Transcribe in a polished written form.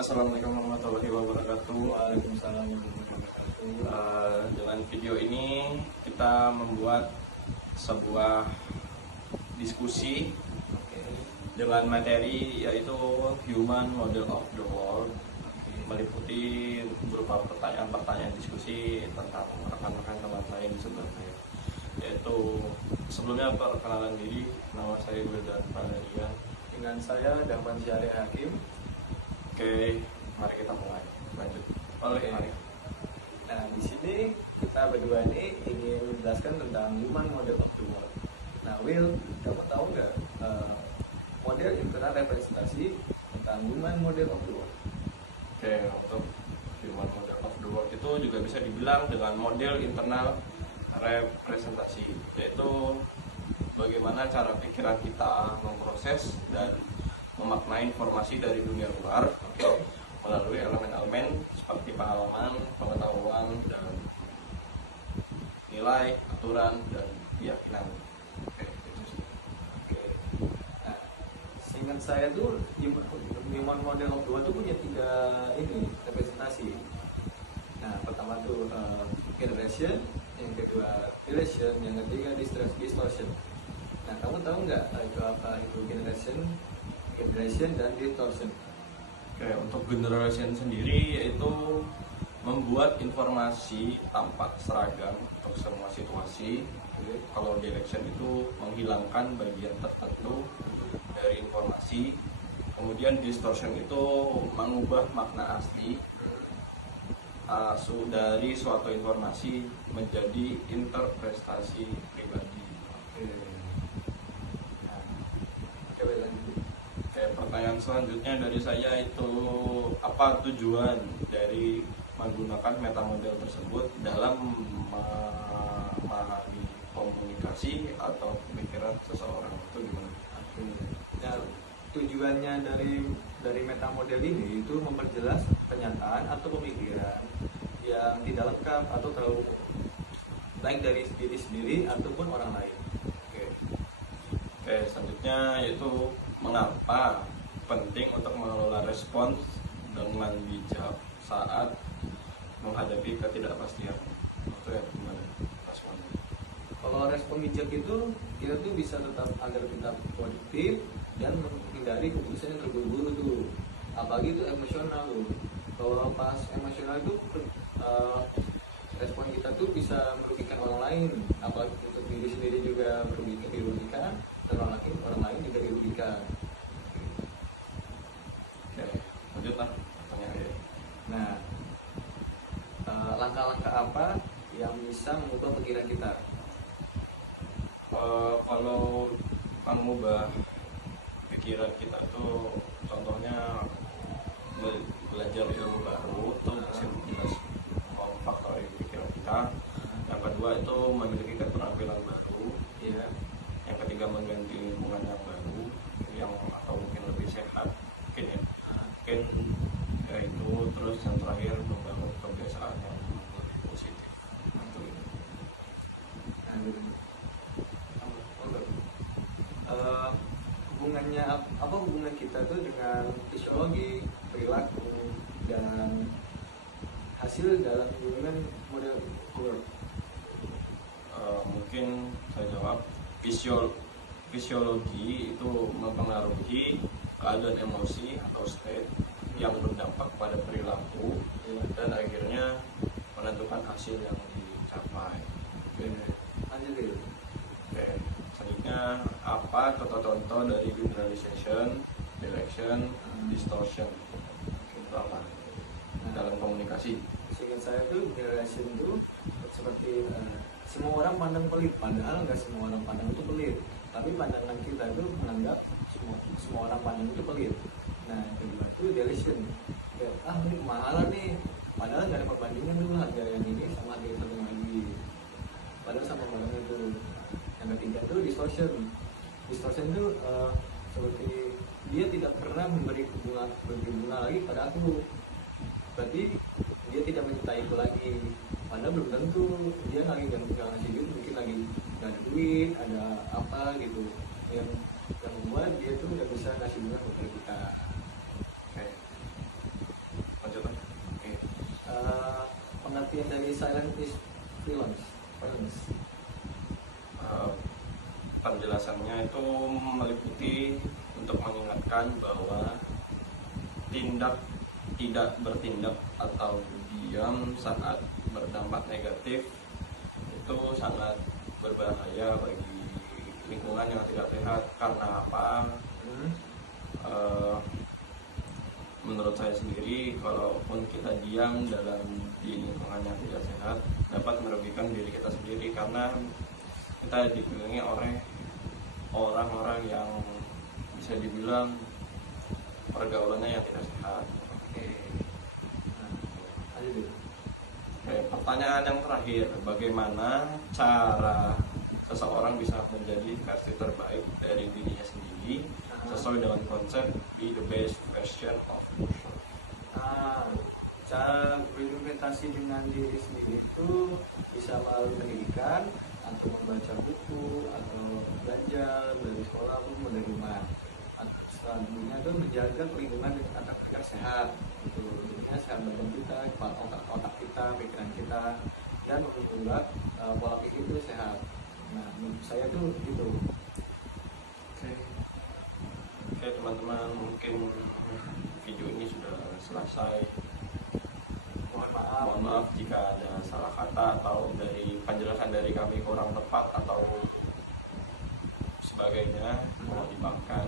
Assalamualaikum warahmatullahi wabarakatuh. Waalaikumsalam warahmatullahi wabarakatuh. Dengan video ini kita membuat sebuah diskusi dengan materi yaitu Human Model of the World, meliputi berupa pertanyaan-pertanyaan diskusi tentang rekan-rekan teman saya di sebelah saya. Yaitu sebelumnya perkenalan diri, nama saya Wildan Pradarian. Dengan saya Daman Syari Hakim. Oke, mari kita mulai. Lanjut. Mari. Nah, di sini kita berdua ini ingin menjelaskan tentang Human Model of the World. Nah, Will, kamu tahu nggak model internal representasi tentang Human Model of the World? Oke, untuk Human Model of the World itu juga bisa dibilang dengan model internal representasi, yaitu bagaimana cara pikiran kita memproses dan memaknai informasi dari dunia luar melalui elemen-elemen seperti pengalaman, pengetahuan, dan nilai, aturan, dan keyakinan. Oke, itu sih. Nah, seingat saya tuh Human Model of the World tuh punya tiga representasi. Nah, pertama tuh generation, yang kedua relation, yang ketiga distortion. Nah, kamu tahu nggak itu apa itu generation dan distortion? Oke, untuk generation sendiri yaitu membuat informasi tampak seragam untuk semua situasi. Kalau direction itu menghilangkan bagian tertentu dari informasi. Kemudian distortion itu mengubah makna asli dari suatu informasi menjadi interpretasi pribadi. Pertanyaan selanjutnya dari saya itu, apa tujuan dari menggunakan metamodel tersebut dalam memahami komunikasi atau pemikiran seseorang, itu gimana? Nah, tujuannya dari metamodel ini itu memperjelas pernyataan atau pemikiran yang tidak lengkap atau terlalu baik dari diri sendiri ataupun orang lain. Oke, selanjutnya yaitu mengapa penting untuk mengelola respons dengan bijak saat menghadapi ketidakpastian. Itu ya gimana responnya? Kalau respon bijak itu kita tuh bisa tetap agar tetap produktif dan menghindari keputusan yang terburu-buru tuh. Apalagi itu emosional tuh. Kalau pas emosional itu respon kita tuh bisa merugikan orang lain, apalagi untuk diri sendiri juga dirugikan dan orang lain juga dirugikan. Oke, lanjutlah pertanyaannya. Nah, langkah-langkah apa yang bisa mengubah pikiran kita? Kalau mengubah pikiran kita tuh contohnya belajar ilmu baru itu masih jelas memfaktori pikiran kita. Yang kedua itu memiliki keterampilan baru, Ya. yang ketiga mengganti lingkungan yang baru yang atau mungkin lebih sehat mungkin ya itu, terus yang terakhir membangun kebiasaan yang lebih positif. Hubungannya apa hubungan kita tuh dengan fisiologi, perilaku, dan hasil dalam hubungan model work? Mungkin saya jawab, fisiologi itu mempengaruhi keadaan emosi atau state yang berdampak pada perilaku dan akhirnya menentukan hasil yang dicapai. Lanjut dulu. Oke, selanjutnya apa contoh-contoh dari generalization, direction, distortion? Itu apa dalam komunikasi? Seingat saya tuh generation itu seperti semua orang pandang pelit, padahal nggak semua orang pandang itu pelit, tapi pandangan kita itu menganggap semua orang pandang itu pelit. Nah, yang kedua itu direction, kayak ini kemahalan nih, padahal nggak ada perbandingan tuh harga yang ini sama harga yang satu lagi, padahal sama barang itu. Yang ketiga itu distortion itu seperti dia tidak pernah beri bunga lagi pada aku, berarti dia tidak menyertai itu lagi, padahal belum tentu dia lagi nggak ngasih duit, mungkin lagi nggak ada duit, ada apa gitu yang membuat dia tuh nggak bisa ngasih bunga kepada kita. pengertian dari silent is violence? Eh, Penjelasannya itu meliputi untuk mengingatkan bahwa tidak bertindak atau diam saat berdampak negatif itu sangat berbahaya bagi lingkungan yang tidak sehat. Karena apa? Menurut saya sendiri, kalaupun kita diam di lingkungan yang tidak sehat, dapat merugikan diri kita sendiri, karena kita dikelilingi oleh orang-orang yang bisa dibilang pergaulannya yang tidak sehat. Oke. Nah, lanjut dulu. Oke, pertanyaan yang terakhir, bagaimana cara seseorang bisa menjadi versi terbaik dari dirinya sendiri sesuai dengan konsep be the best version of yourself? Nah, cara berimplementasi dengan diri sendiri itu bisa melalui pendidikan atau membaca buku atau belajar dari sekolah maupun dari rumah. Selanjutnya itu menjaga lingkungan yang sehat, itu tentunya sehat badan kita, otak kita, pikiran kita, dan membuat pola pikir itu sehat. Nah, menurut saya tuh gitu. Oke teman-teman, mungkin video ini sudah selesai. Mohon maaf jika ada salah kata atau dari penjelasan dari kami kurang tepat atau sebagainya, mohon dimaafkan.